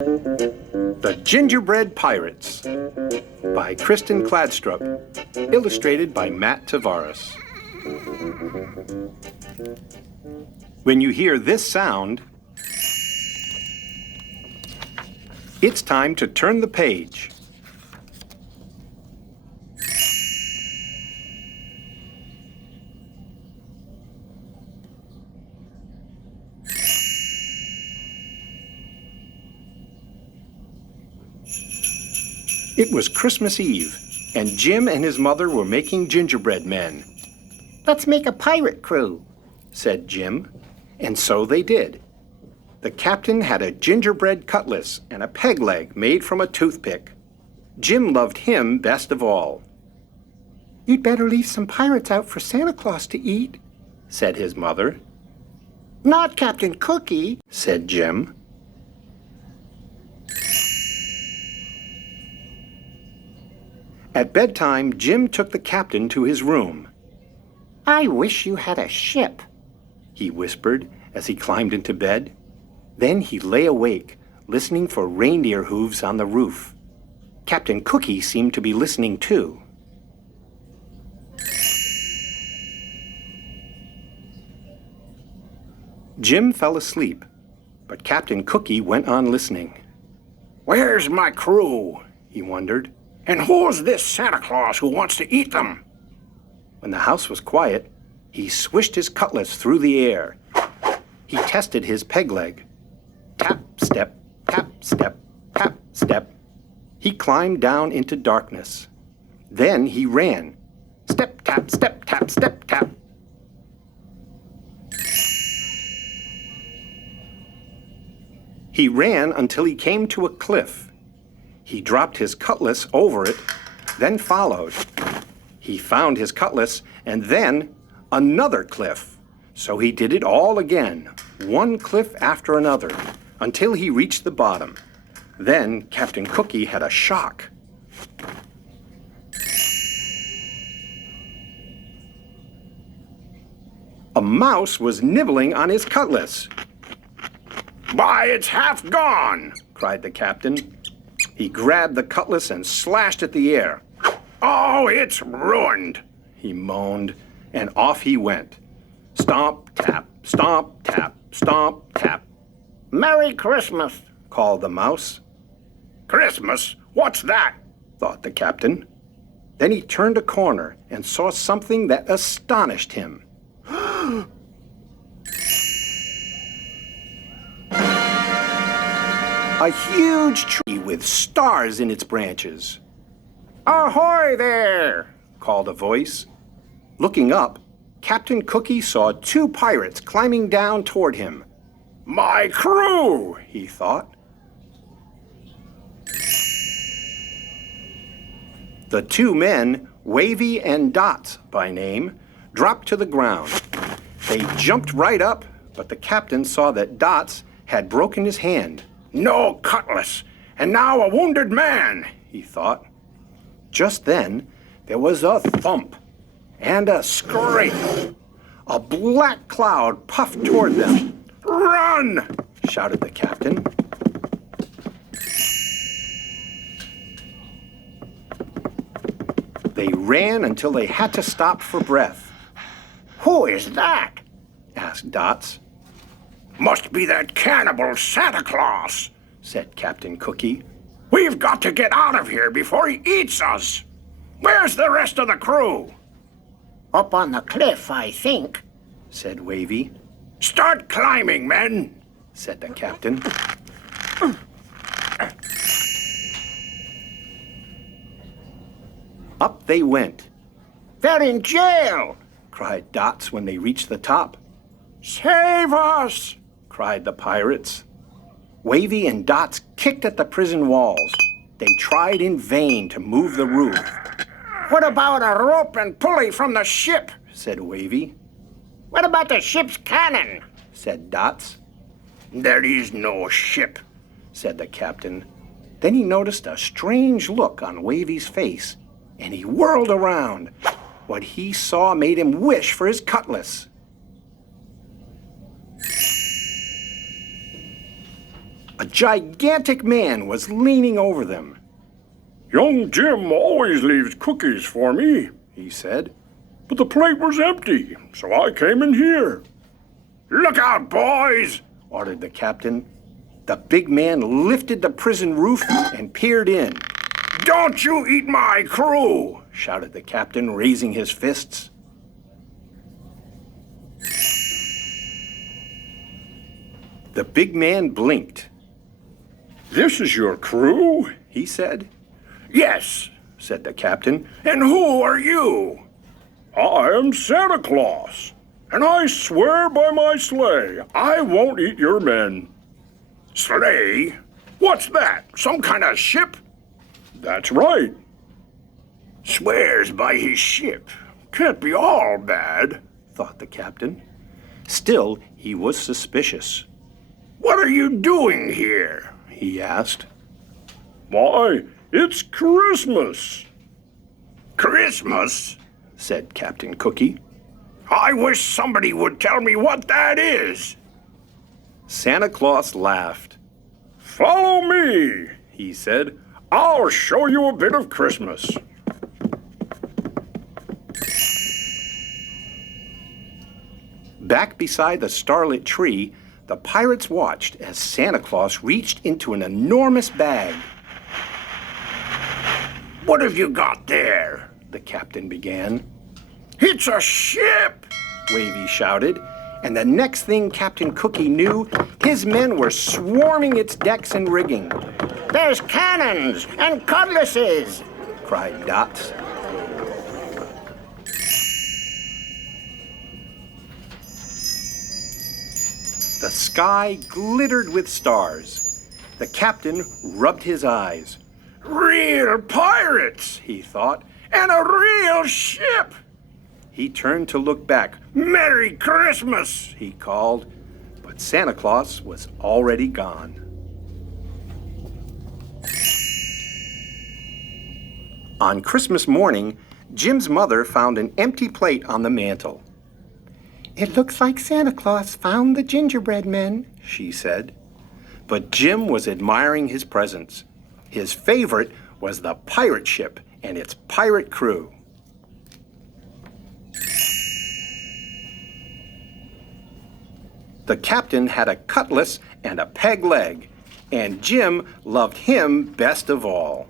The Gingerbread Pirates by Kristen Kladstrup, illustrated by Matt Tavares. When you hear this sound, it's time to turn the page. It was Christmas Eve, and Jim and his mother were making gingerbread men. "Let's make a pirate crew," said Jim, and so they did. The captain had a gingerbread cutlass and a peg leg made from a toothpick. Jim loved him best of all. "You'd better leave some pirates out for Santa Claus to eat," said his mother. "Not Captain Cookie," said Jim. At bedtime, Jim took the captain to his room. "I wish you had a ship," he whispered as he climbed into bed. Then he lay awake, listening for reindeer hooves on the roof. Captain Cookie seemed to be listening too. Jim fell asleep, but Captain Cookie went on listening. "Where's my crew?" he wondered. "And who's this Santa Claus who wants to eat them?" When the house was quiet, he swished his cutlass through the air. He tested his peg leg. Tap, step, tap, step, tap, step. He climbed down into darkness. Then he ran. Step, tap, step, tap, step, tap. He ran until he came to a cliff. He dropped his cutlass over it, then followed. He found his cutlass and then another cliff. So he did it all again, one cliff after another, until he reached the bottom. Then Captain Cookie had a shock. A mouse was nibbling on his cutlass. "Why, it's half gone!" cried the captain. He grabbed the cutlass and slashed at the air. "Oh, it's ruined!" he moaned, and off he went. Stomp, tap, stomp, tap, stomp, tap. "Merry Christmas," called the mouse. "Christmas? What's that?" thought the captain. Then he turned a corner and saw something that astonished him. A huge tree with stars in its branches. "Ahoy there!" called a voice. Looking up, Captain Cookie saw two pirates climbing down toward him. "My crew!" he thought. The two men, Wavy and Dots by name, dropped to the ground. They jumped right up, but the captain saw that Dots had broken his hand. "No cutlass, and now a wounded man," he thought. Just then, there was a thump and a scrape. A black cloud puffed toward them. "Run!" shouted the captain. They ran until they had to stop for breath. "Who is that?" asked Dots. "Must be that cannibal Santa Claus," said Captain Cookie. "We've got to get out of here before he eats us. Where's the rest of the crew?" "Up on the cliff, I think," said Wavy. "Start climbing, men," said the captain. Up they went. "They're in jail!" cried Dots when they reached the top. "Save us!" cried the pirates. Wavy and Dots kicked at the prison walls. They tried in vain to move the roof. "What about a rope and pulley from the ship?" said Wavy. "What about the ship's cannon?" said Dots. "There is no ship," said the captain. Then he noticed a strange look on Wavy's face, and he whirled around. What he saw made him wish for his cutlass. A gigantic man was leaning over them. Young Jim always leaves cookies for me, he said. But the plate was empty, so I came in here. Look out, boys, ordered the captain. The big man lifted the prison roof and peered in. Don't you eat my crew, shouted the captain, raising his fists. The big man blinked. This is your crew? He said. Yes, said the captain. And who are you? I am Santa Claus, and I swear by my sleigh, I won't eat your men. Sleigh? What's that? Some kind of ship? That's right. Swears by his ship. Can't be all bad, thought the captain. Still, he was suspicious. What are you doing here? He asked. Why, it's Christmas. Christmas? Said Captain Cookie. I wish somebody would tell me what that is. Santa Claus laughed. Follow me, he said. I'll show you a bit of Christmas. Back beside the starlit tree, the pirates watched as Santa Claus reached into an enormous bag. What have you got there? The captain began. It's a ship! Wavy shouted, and the next thing Captain Cookie knew, his men were swarming its decks and rigging. There's cannons and cutlasses, cried Dots. The sky glittered with stars. The captain rubbed his eyes. Real pirates, he thought, and a real ship. He turned to look back. Merry Christmas, he called, but Santa Claus was already gone. On Christmas morning, Jim's mother found an empty plate on the mantel. It looks like Santa Claus found the gingerbread men, she said. But Jim was admiring his presents. His favorite was the pirate ship and its pirate crew. The captain had a cutlass and a peg leg, and Jim loved him best of all.